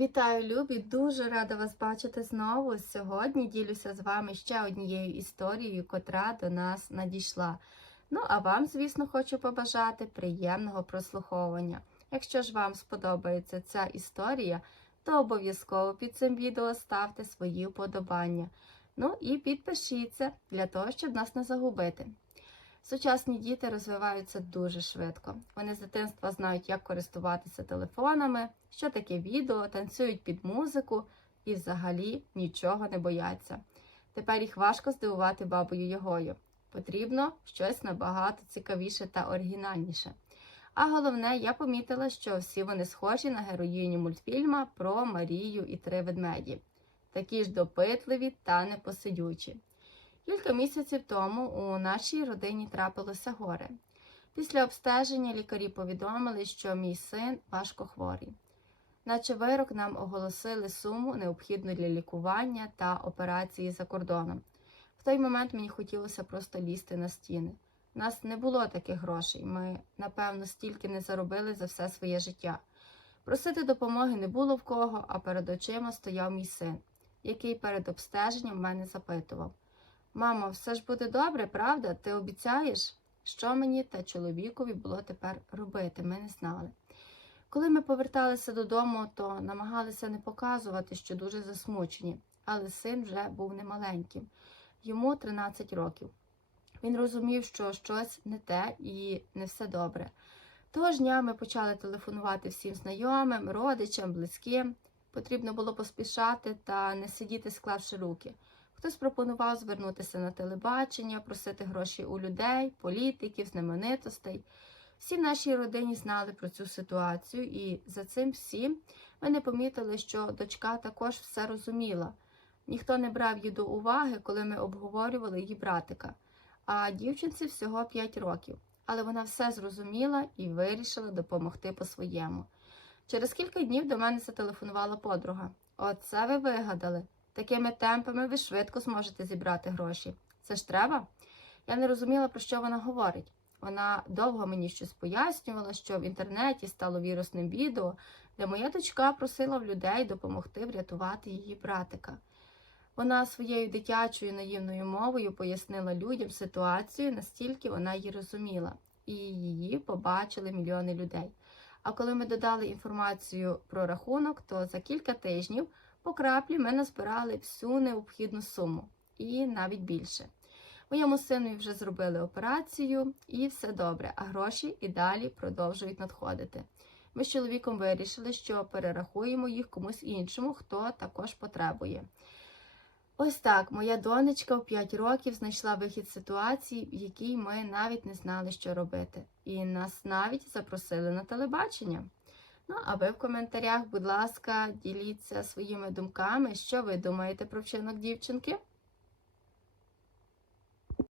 Вітаю, любі! Дуже рада вас бачити знову. Сьогодні ділюся з вами ще однією історією, котра до нас надійшла. Ну, а вам, звісно, хочу побажати приємного прослуховування. Якщо ж вам сподобається ця історія, то обов'язково під цим відео ставте свої вподобання. Ну і підпишіться для того, щоб нас не загубити. Сучасні діти розвиваються дуже швидко. Вони з дитинства знають, як користуватися телефонами, що таке відео, танцюють під музику і взагалі нічого не бояться. Тепер їх важко здивувати бабою Ягою. Потрібно щось набагато цікавіше та оригінальніше. А головне, я помітила, що всі вони схожі на героїню мультфільма про Марію і три ведмеді, такі ж допитливі та непосидючі. Кілька місяців тому у нашій родині трапилося горе. Після обстеження лікарі повідомили, що мій син важко хворий. Наче вирок нам оголосили суму, необхідну для лікування та операції за кордоном. В той момент мені хотілося просто лізти на стіни. У нас не було таких грошей. Ми, напевно, стільки не заробили за все своє життя. Просити допомоги не було в кого, а перед очима стояв мій син, який перед обстеженням мене запитував. Мамо, все ж буде добре, правда? Ти обіцяєш? Що мені та чоловікові було тепер робити, ми не знали. Коли ми поверталися додому, то намагалися не показувати, що дуже засмучені, але син вже був немаленьким, йому 13 років. Він розумів, що щось не те і не все добре. Того ж дня ми почали телефонувати всім знайомим, родичам, близьким. Потрібно було поспішати та не сидіти, склавши руки. Хтось пропонував звернутися на телебачення, просити гроші у людей, політиків, знаменитостей. Всі в нашій родині знали про цю ситуацію, і за цим всім ми не помітили, що дочка також все розуміла. Ніхто не брав її до уваги, коли ми обговорювали її братика. А дівчинці всього 5 років. Але вона все зрозуміла і вирішила допомогти по-своєму. Через кілька днів до мене зателефонувала подруга. Оце ви вигадали. Такими темпами ви швидко зможете зібрати гроші. Це ж треба? Я не розуміла, про що вона говорить. Вона довго мені щось пояснювала, що в інтернеті стало вірусним відео, де моя дочка просила в людей допомогти врятувати її братика. Вона своєю дитячою наївною мовою пояснила людям ситуацію, настільки вона її розуміла, і її побачили мільйони людей. А коли ми додали інформацію про рахунок, то за кілька тижнів по краплі ми назбирали всю необхідну суму і навіть більше. Моєму сину вже зробили операцію і все добре, а гроші і далі продовжують надходити. Ми з чоловіком вирішили, що перерахуємо їх комусь іншому, хто також потребує. Ось так моя донечка в 5 років знайшла вихід ситуації, в якій ми навіть не знали, що робити, і нас навіть запросили на телебачення. Ну, а ви в коментарях, будь ласка, діліться своїми думками, що ви думаєте про вчинок дівчинки.